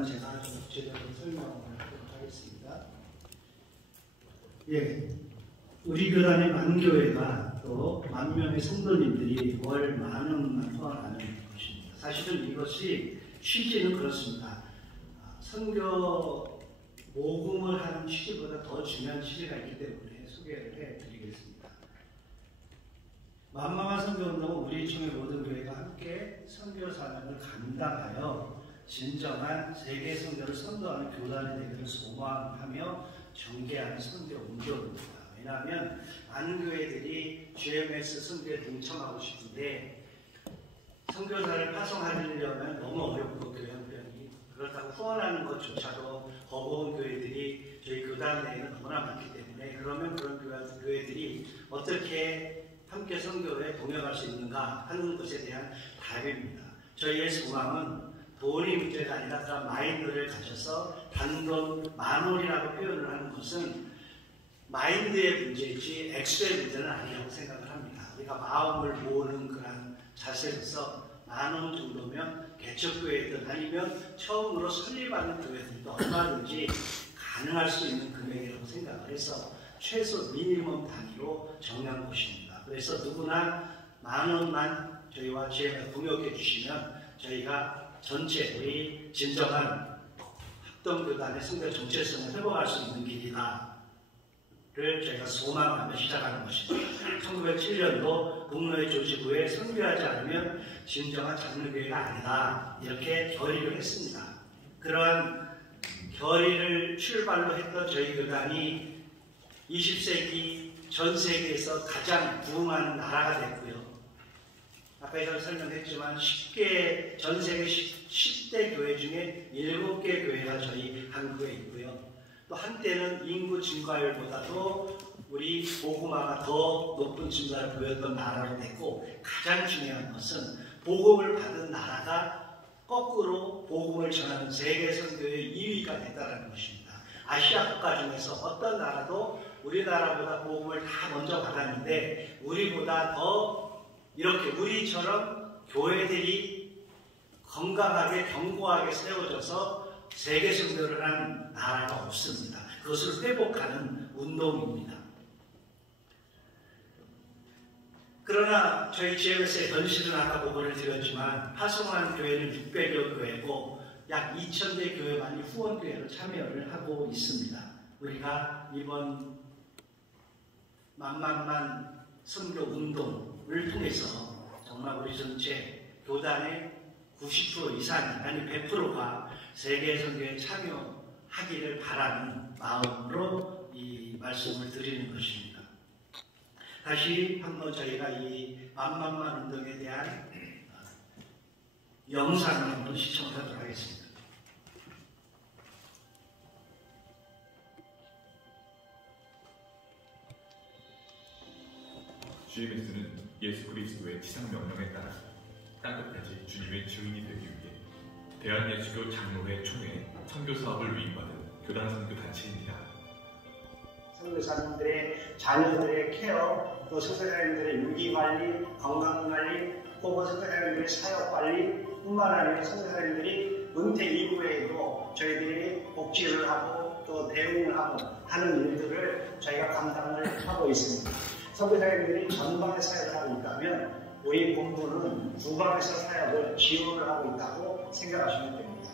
제가 좀 구체적으로 설명을 하도록 하겠습니다. 예, 우리 교단의 만교회가 또 만명의 성도님들이 월 10,000원만 후원하는 것입니다. 사실은 이것이 취지는 그렇습니다. 선교 모금을 하는 취지보다 더 중요한 취지가 있기 때문에 소개를 해드리겠습니다. 만망한 선교운동은 우리 총회 모든 교회가 함께 선교 사명을 감당하여 진정한 세계 선교를 선도하는 교단이 되기를 소망하며 전개하는 선교 운동입니다. 왜냐하면 많은 교회들이 GMS 선교에 동참하고 싶은데 선교사를 파송하려면 너무 어렵고 교양병이 그렇다고 후원하는 것조차도 버거운 교회들이 저희 교단 내에는 너무나 많기 때문에 그러면 그런 교회들이 어떻게 함께 선교에 동역할 수 있는가 하는 것에 대한 답입니다. 저희의 소망은 돈이 문제가 아니라 그런 마인드를 가져서 단돈 10,000원이라고 표현을 하는 것은 마인드의 문제이지 액수의 문제는 아니라고 생각을 합니다. 우리가 마음을 모으는 그런 자세로서 10,000원 정도면 개척교회든 아니면 처음으로 설립하는 교회들도 얼마든지 가능할 수 있는 금액이라고 생각을 해서 최소 미니멈 단위로 정한 것입니다. 그래서 누구나 10,000원만 저희와 GM에 동역해 주시면 저희가 전체 우리 진정한 합동교단의 선교 정체성을 회복할 수 있는 길이다를 저희가 소망하며 시작하는 것입니다. 1907년도 동로의 조지구에 선교하지 않으면 진정한 장로교회가 아니다 이렇게 결의를 했습니다. 그러한 결의를 출발로 했던 저희 교단이 20세기 전 세계에서 가장 부흥하는 나라가 됐고요. 아까 설명했지만 10개, 전 세계 10대 교회 중에 7개 교회가 저희 한국에 있고요. 또 한때는 인구 증가율보다도 우리 복음화가 더 높은 증가를 보였던 나라로 됐고 가장 중요한 것은 복음을 받은 나라가 거꾸로 복음을 전하는 세계 선교의 2위가 됐다는 것입니다. 아시아 국가 중에서 어떤 나라도 우리나라보다 복음을 다 먼저 받았는데 우리보다 더 이렇게 우리처럼 교회들이 건강하게 견고하게 세워져서 세계 선교를 한 나라가 없습니다. 그것을 회복하는 운동입니다. 그러나 저희 GMS의 현실은 아까 보고를 드렸지만 파송한 교회는 600여 교회고 약 2,000개 교회만이 후원교회로 참여를 하고 있습니다. 우리가 이번 만만만 선교 운동을 통해서 정말 우리 전체 교단의 90% 이상이 아니 100%가 세계 선교에 참여하기를 바라는 마음으로 이 말씀을 드리는 것입니다. 다시 한번 저희가 이 만만만 운동에 대한 영상을 한번 시청하도록 하겠습니다. GMS는 예수 그리스도의 지상 명령에 따라 땅끝까지 주님의 증인이 되기 위해 대한예수교 장로회 총회 선교 사업을 위임받은 교단 선교 단체입니다. 선교사님들의 자녀들의 케어, 또 선교사님들의 유기관리, 건강관리, 혹은 선교사님들의 사역관리 뿐만 아니라 선교사님들이 은퇴 이후에도 저희들이 복지를 하고 또 대응을 하고 하는 일들을 저희가 감당을 하고 있습니다. 선교사님들이 전방에 사역을 하고 있다면 우리 본부는 후방에서 사역을 지원을 하고 있다고 생각하시면 됩니다.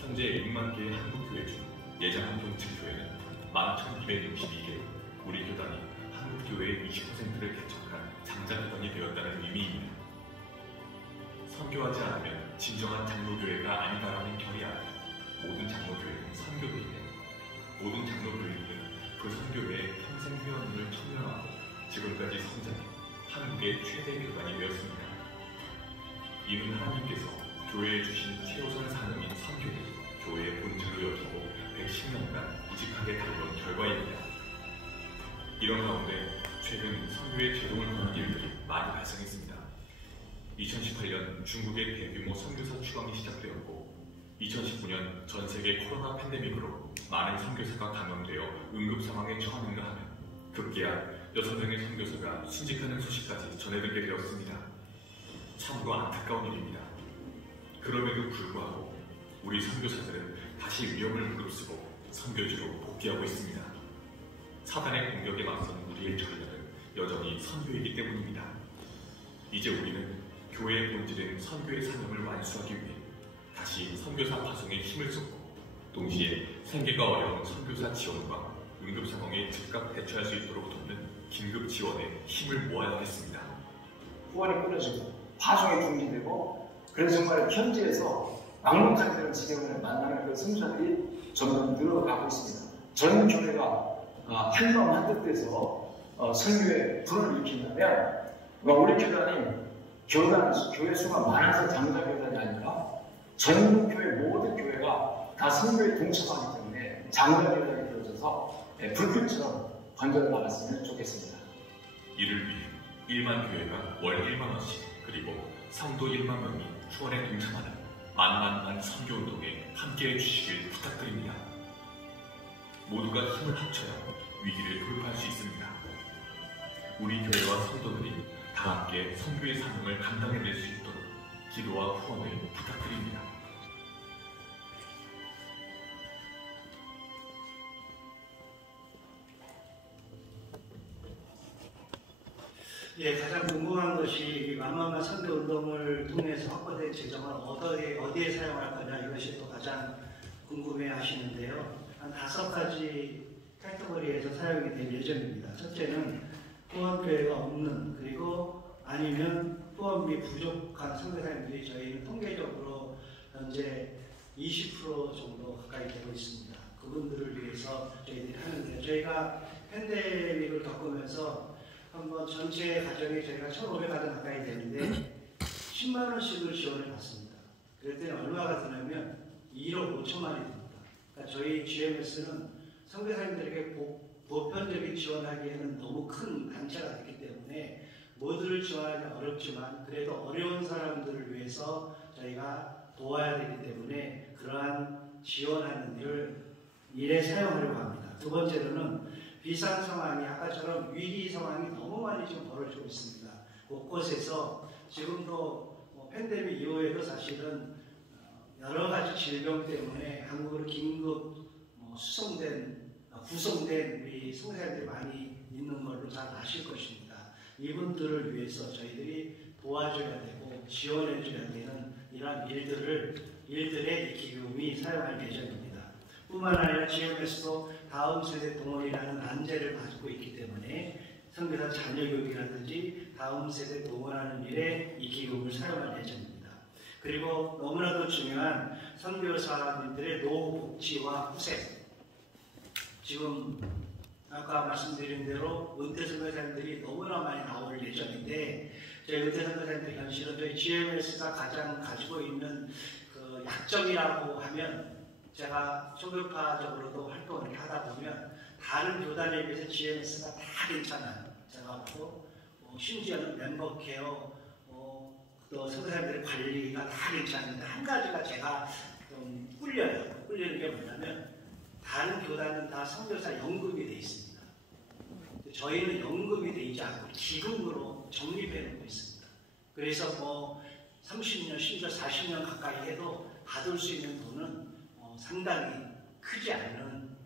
현재 6만 개의 한국교회 중 예장 동층교회는 11,262개, 우리 교단이 한국교회의 20%를 개척한 장자교단이 되었다는 의미입니다. 선교하지 않으면 진정한 장로교회가 아니다라는 결의 아래 모든 장로교회는 선교회이며 모든 장로교회는 그 선교회에 평생 회원님을 청명하고 지금까지 성장해 한국의 최대 교단이 되었습니다. 이는 하나님께서 교회에 주신 최우선 사명인 선교를 교회의 본질로 여기고 110년간 이직하게 다루던 결과입니다. 이런 가운데 최근 선교의 제동을 거는 일들이 많이 발생했습니다. 2018년 중국의 대규모 선교사 추방이 시작되었고 2019년 전 세계 코로나 팬데믹으로 많은 선교사가 감염되어 응급 상황에 처하는가 하면 급기야 6명의 선교사가 순직하는 소식까지 전해들게 되었습니다. 참으로 안타까운 일입니다. 그럼에도 불구하고 우리 선교사들은 다시 위험을 무릅쓰고 선교지로 복귀하고 있습니다. 사단의 공격에 맞선 우리의 전략은 여전히 선교이기 때문입니다. 이제 우리는 교회의 본질인 선교의 사명을 완수하기 위해 다시 선교사 파송에 힘을 쏟고 동시에 생계가 어려운 선교사 지원과 응급 상황에 즉각 대처할 수 있도록 돕는 긴급 지원에 힘을 모아야 하겠습니다. 후원이 끊어지고 파송이 중지되고 그래서 정말 현지에서 막막하게 되는 지경을 만나는 그 선교사들이 점점 늘어가고 있습니다. 전 교회가 한마음 한뜻돼서 선교에 불을 일으킨다면 우리 교단이 교회 수가 많아서 장자교단이 아니라 전국 교회 모든 교회가 다 선교에 동참하기 때문에 장자교단이 되어져서 불빛처럼 번져 나갔으면 좋겠습니다. 이를 위해 1만 교회가 월 1만 원씩 그리고 성도 1만 명이 후원에 동참하는 만만한 선교운동에 함께해 주시길 부탁드립니다. 모두가 힘을 합쳐야 위기를 돌파할 수 있습니다. 우리 교회와 성도들이 다 함께 선교의 사명을 감당해낼 수 있도록 기도와 후원을 부탁드립니다. 예, 가장 궁금한 것이 만만한 선교 운동을 통해서 확보된 재정을 어디에 사용할 거냐, 이것이 또 가장 궁금해 하시는데요. 한 5가지 카테고리에서 사용이 될 예정입니다. 첫째는 후원교회가 없는, 그리고 아니면 후원비 부족한 선교사님들이 저희는 통계적으로 현재 20% 정도 가까이 되고 있습니다. 그분들을 위해서 저희들이 하는데요. 저희가 팬데믹을 겪으면서 한번 전체 가정이 저희가 1,500가정 가까이 되는데 10만 원씩을 지원을 받습니다. 그랬더니 얼마가 드냐면 1억 5천만이 듭니다. 그러니까 저희 GMS는 선교사님들에게 보편적인 지원하기에는 너무 큰 단체가 됐기 때문에 모두를 지원하기 어렵지만 그래도 어려운 사람들을 위해서 저희가 도와야 되기 때문에 그러한 지원하는 일에 사용하려고 합니다. 두 번째로는 비상 상황이 아까처럼 위기 상황이 너무 많이 지금 벌어지고 있습니다. 곳곳에서 지금도 팬데믹 이후에도 사실은 여러 가지 질병 때문에 한국으로 긴급 구성된 우리 선교사님들이 많이 있는 걸로 잘 아실 것입니다. 이분들을 위해서 저희들이 도와줘야 되고 지원해줘야 되는 이러한 일들의 기금이 사용할 예정입니다. 뿐만 아니라 GMS도 다음 세대 동원이라는 난제를 가지고 있기 때문에 선교사 자녀 교육이라든지 다음 세대 동원하는 일에 이 기금을 사용할 예정입니다. 그리고 너무나도 중요한 선교사님들의 노후 복지와 후생. 지금 아까 말씀드린 대로 은퇴 선교사님들이 너무나 많이 나올 예정인데 저희 은퇴 선교사님들 현실은 저희 GMS가 가장 가지고 있는 그 약점이라고 하면 제가 초교파적으로도 활동을 하다 보면 다른 교단에 비해서 GMS가 다 괜찮아요. 제가 또 심지어는 멤버 케어, 또 선교사님들의 관리가 다 괜찮은데 한 가지가 제가 좀 꿀려요. 꿀리는 게 뭐냐면 다른 교단은 다 선교사 연금이 돼 있습니다. 저희는 연금이 돼 있지 않고 기금으로 적립해 놓고 있습니다. 그래서 30년, 심지어 40년 가까이 해도 받을 수 있는 돈은 상당히 크지 않은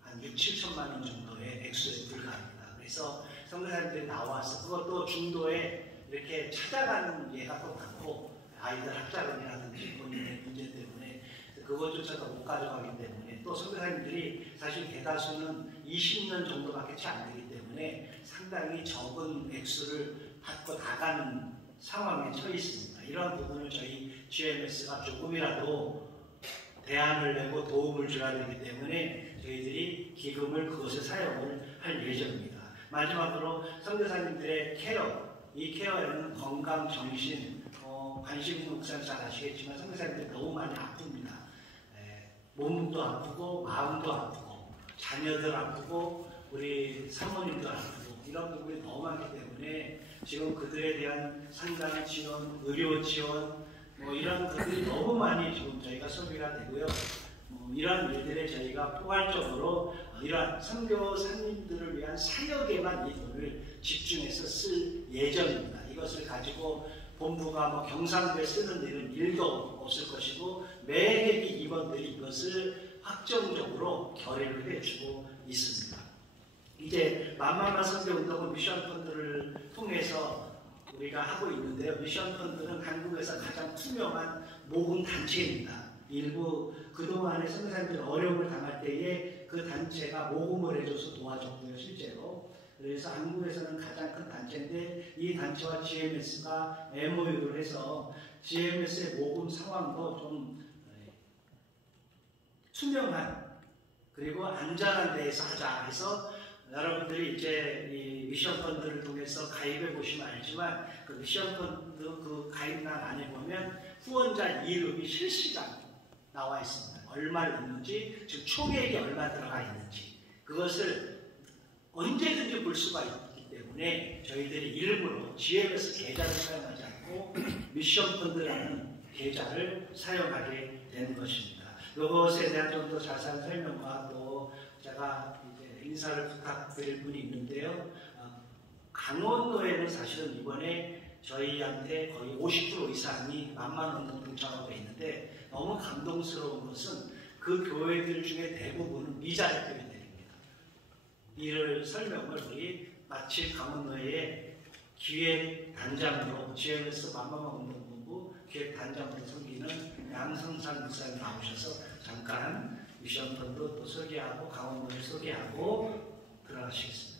한 6, 7천만 원 정도의 액수에 불과합니다. 그래서 선교사님들이 나와서 그것도 중도에 이렇게 찾아가는 예가 또 많고 아이들 학자금이라든지 본인의 문제 때문에 그것조차도 못 가져가기 때문에 또 선교사님들이 사실 대다수는 20년 정도밖에 채 안 되기 때문에 상당히 적은 액수를 받고 나가는 상황에 처해 있습니다. 이런 부분을 저희 GMS가 조금이라도 대안을 내고 도움을 줘야 되기 때문에 저희들이 기금을 그것에 사용을 할 예정입니다. 마지막으로 선교사님들의 케어, 이 케어에는 건강, 정신, 관심 있는 목사님 잘 아시겠지만 선교사님들이 너무 많이 아픕니다. 몸도 아프고 마음도 아프고 자녀들 아프고 우리 사모님도 아프고 이런 부분이 너무 많기 때문에 지금 그들에 대한 상담 지원, 의료 지원 이런 것들이 너무 많이 지금 저희가 소비가 되고요. 이런 일들에 저희가 포괄적으로 이러한 선교사님들을 위한 사역에만 이 돈을 집중해서 쓸 예정입니다. 이것을 가지고 본부가 뭐 경상도에 쓰는 일은 일도 없을 것이고 매회기 임원들이 이것을 확정적으로 결의를 해주고 있습니다. 이제 만만한 선교운동은 미션펀드를 통해서 우리가 하고 있는데요. 미션펀드는 한국에서 가장 투명한 모금 단체입니다. 일부 그동안에 선교사님들이 어려움을 당할 때에 그 단체가 모금을 해줘서 도와줬고요, 실제로. 그래서 한국에서는 가장 큰 단체인데 이 단체와 GMS가 MOU를 해서 GMS의 모금 상황도 좀 투명한 그리고 안전한 데에서 하자 해서 여러분들이 이제 이 미션펀드를 통해서 가입해 보시면 알지만 그 미션펀드 그 가입란 안에 보면 후원자 이름이 실시간 나와 있습니다. 얼마 있는지, 즉 총액이 얼마 들어가 있는지 그것을 언제든지 볼 수가 있기 때문에 저희들이 일부러 GMS 계좌를 사용하지 않고 미션펀드라는 계좌를 사용하게 되는 것입니다. 이것에 대한 좀 더 자세한 설명과 또 제가 이제 인사를 부탁드릴 분이 있는데요. 강원도에는 사실은 이번에 저희한테 거의 50% 이상이 만만운동 동참하고 있는데 너무 감동스러운 것은 그 교회들 중에 대부분은 미자립교회들입니다. 이를 설명을 우리 마침 강원도의 기획단장으로 GMS 만만운동본부 기획단장으로 섬기는 양성산 목사님 나오셔서 잠깐 미션펀드 또 소개하고 강원도를 소개하고 들어가시겠습니다.